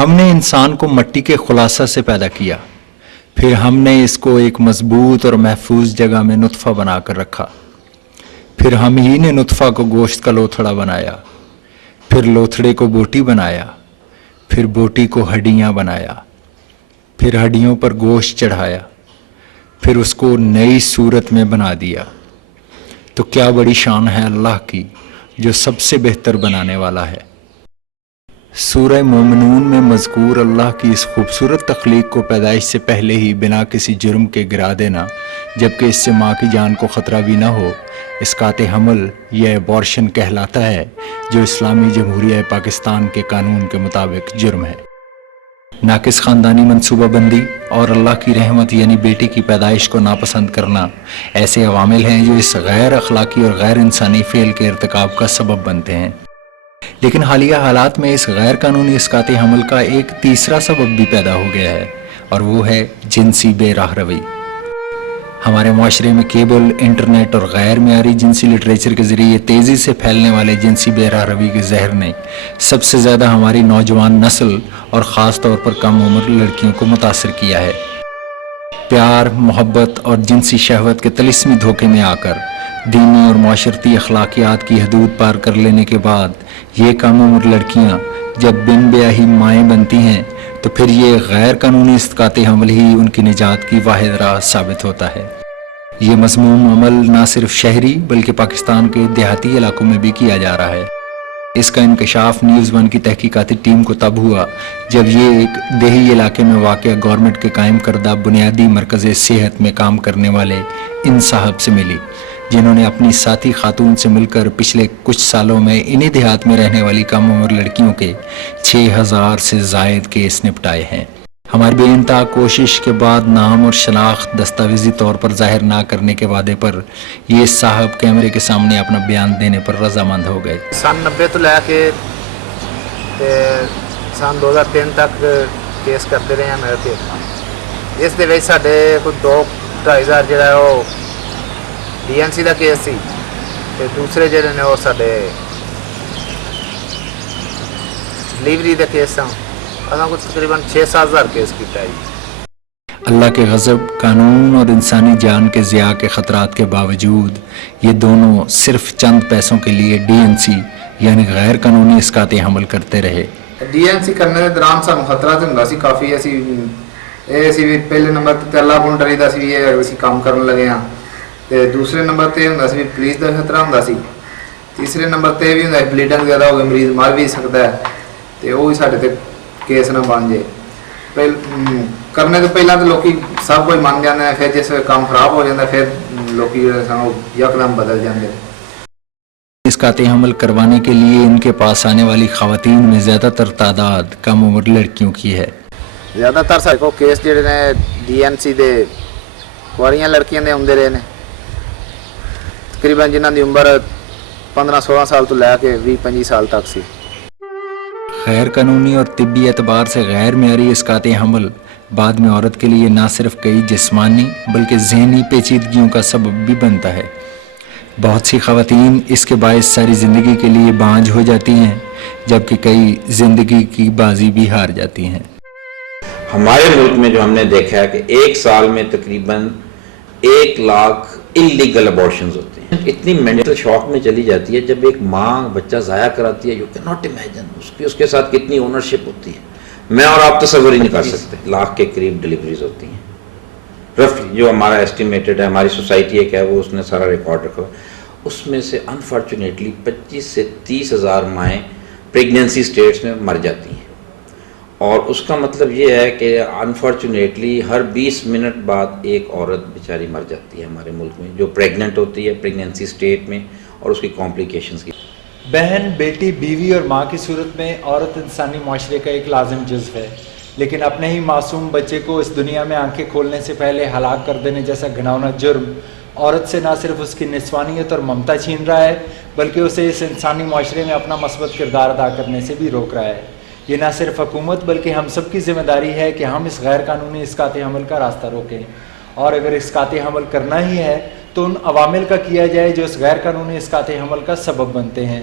ہم نے انسان کو مٹی کے خلاصہ سے پیدا کیا، پھر ہم نے اس کو ایک مضبوط اور محفوظ جگہ میں نطفہ بنا کر رکھا، پھر ہم ہی نے نطفہ کو گوشت کا لوتھڑا بنایا، پھر لوتھڑے کو بوٹی بنایا، پھر بوٹی کو ہڈیاں بنایا، پھر ہڈیوں پر گوشت چڑھایا، پھر اس کو نئی صورت میں بنا دیا۔ تو کیا بڑی شان ہے اللہ کی جو سب سے بہتر بنانے والا ہے۔ سورہ مومنون میں مذکور اللہ کی اس خوبصورت تخلیق کو پیدائش سے پہلے ہی بنا کسی جرم کے گرا دینا، جبکہ اس سے ماں کی جان کو خطرہ بھی نہ ہو، اسقاط حمل یا ایبارشن کہلاتا ہے، جو اسلامی جمہوریہ پاکستان کے قانون کے مطابق جرم ہے۔ ناقص خاندانی منصوبہ بندی اور اللہ کی رحمت یعنی بیٹی کی پیدائش کو ناپسند کرنا ایسے عوامل ہیں جو اس غیر اخلاقی اور غیر انسانی فعل کے ارتکاب کا سبب بنتے ہیں۔ لیکن حالیہ حالات میں اس غیر قانونی اسقاط حمل کا ایک تیسرا سبب بھی پیدا ہو گیا ہے، اور وہ ہے جنسی بے راہ روی۔ ہمارے معاشرے میں کیبل، انٹرنیٹ اور غیر معیاری جنسی لٹریچر کے ذریعے تیزی سے پھیلنے والے جنسی بے راہ روی کے زہر نے سب سے زیادہ ہماری نوجوان نسل اور خاص طور پر کم عمر لڑکیوں کو متاثر کیا ہے۔ پیار، محبت اور جنسی شہوت کے طلسمی دھوکے میں آ کر دینی اور معاشرتی اخلاقیات کی حدود پار کر لینے کے بعد یہ کم عمر لڑکیاں جب بن بیاہی مائیں بنتی ہیں تو پھر یہ غیر قانونی اسقاط حمل ہی ان کی نجات کی واحد راہ ثابت ہوتا ہے۔ یہ مذموم عمل نہ صرف شہری بلکہ پاکستان کے دیہاتی علاقوں میں بھی کیا جا رہا ہے۔ اس کا انکشاف نیوز ون کی تحقیقاتی ٹیم کو تب ہوا جب یہ ایک دیہی علاقے میں واقع گورنمنٹ کے قائم کردہ بنیادی مرکز صحت میں کام کرنے والے ان صاحب سے ملی، جنہوں نے اپنی ساتھی خاتون سے مل کر پچھلے کچھ سالوں میں انہی دیہات میں رہنے والی کم عمر لڑکیوں کے 6000 سے زائد کیس نپٹائے ہیں۔ ہماری بے انتہا کوشش کے بعد نام اور شناخت دستاویزی طور پر ظاہر نہ کرنے کے وعدے پر یہ صاحب کیمرے کے سامنے اپنا بیان دینے پر رضامند ہو گئے۔ سن 90 تو لے کے سن 2003 تک کیس کرتے رہے ہیں میرے تے۔ اس دے وچ ساڈے کوئی 2-2.5 جڑا ہے وہ DNC دا کیس سی، تے دوسرے جڑے نے وہ ساڈے ڈلیوری دا کیس سن۔ اساں کچھ تقریباً 6-7 ہزار کیس کیتا ہے۔ اللہ کے غضب، قانون اور انسانی جان کے ضیاع کے خطرات کے باوجود یہ دونوں صرف چند پیسوں کے لیے DNC یعنی غیر قانونی اسقاط حمل کرتے رہے۔ DNC کرنے کے دوران سانوں خطرہ تو ہوندا سی کافی۔ اسی بھی پہلے نمبر تے اللہ کو ڈریدا سی یہ اسی کام کرن لگے ہاں، تے دوسرے نمبر تے ہوندا سی پولیس دا خطرہ ہوندا سی، تیسرے نمبر تے بھی ہوندا ہے بلیڈنگ زیادہ ہو گئی مریض مر بھی سکتا ہے، تے وہ بھی ساڈے تے کیس نہ بن جائے۔ کرنے تو پہلے تو لوگ سب کچھ مان جاتے ہیں، پھر جس کام خراب ہو جاتا ہے پھر لوگ یکدم بدل جاتے ہیں۔ اسقاط حمل کروانے کے لیے ان کے پاس آنے والی خواتین میں زیادہ تر تعداد کم عمر لڑکیوں کی ہے۔ زیادہ تر سارے کو کیس جڑے نے DNC دے کواریاں لڑکیاں دے آتے رہے ہیں، تقریباً جنہاں دی عمر 15-16 سال تو لے کے 20-25 سال تک سی۔ غیر قانونی اور طبی اعتبار سے غیر معیاری اسقاط حمل بعد میں عورت کے لیے نہ صرف کئی جسمانی بلکہ ذہنی پیچیدگیوں کا سبب بھی بنتا ہے۔ بہت سی خواتین اس کے باعث ساری زندگی کے لیے بانجھ ہو جاتی ہیں، جبکہ کئی زندگی کی بازی بھی ہار جاتی ہیں۔ ہمارے ملک میں جو ہم نے دیکھا ہے کہ ایک سال میں تقریباً 1 لاکھ انلیگل ابارشنز ہوتے ہیں۔ اتنی مینٹل شاک میں چلی جاتی ہے جب ایک ماں بچہ ضائع کراتی ہے، یو کین ناٹ امیجن اس کے ساتھ کتنی اونرشپ ہوتی ہے، میں اور آپ تصور ہی نہیں کر سکتے۔ 1 لاکھ کے قریب ڈلیوریز ہوتی ہیں رفلی، جو ہمارا ایسٹیمیٹڈ ہے، ہماری سوسائٹی ایک ہے وہ اس نے سارا ریکارڈ رکھا ہے۔ اس میں سے انفارچونیٹلی 25 سے 30 ہزار مائیں پریگنینسی سٹیٹس میں مر جاتی ہیں، اور اس کا مطلب یہ ہے کہ انفارچونیٹلی ہر 20 منٹ بعد ایک عورت بیچاری مر جاتی ہے ہمارے ملک میں جو پریگننٹ ہوتی ہے پریگنینسی سٹیٹ میں، اور اس کی کمپلیکیشنز کی۔ بہن، بیٹی، بیوی اور ماں کی صورت میں عورت انسانی معاشرے کا ایک لازم جزو ہے، لیکن اپنے ہی معصوم بچے کو اس دنیا میں آنکھیں کھولنے سے پہلے ہلاک کر دینے جیسا گھناؤنا جرم عورت سے نہ صرف اس کی نسوانیت اور ممتا چھین رہا ہے بلکہ اسے اس انسانی معاشرے میں اپنا مثبت کردار ادا کرنے سے بھی روک رہا ہے۔ یہ نہ صرف حکومت بلکہ ہم سب کی ذمہ داری ہے کہ ہم اس غیر قانونی اسقاط حمل کا راستہ روکیں، اور اگر اسقاط حمل کرنا ہی ہے تو ان عوامل کا کیا جائے جو اس غیر قانونی اسقاط حمل کا سبب بنتے ہیں۔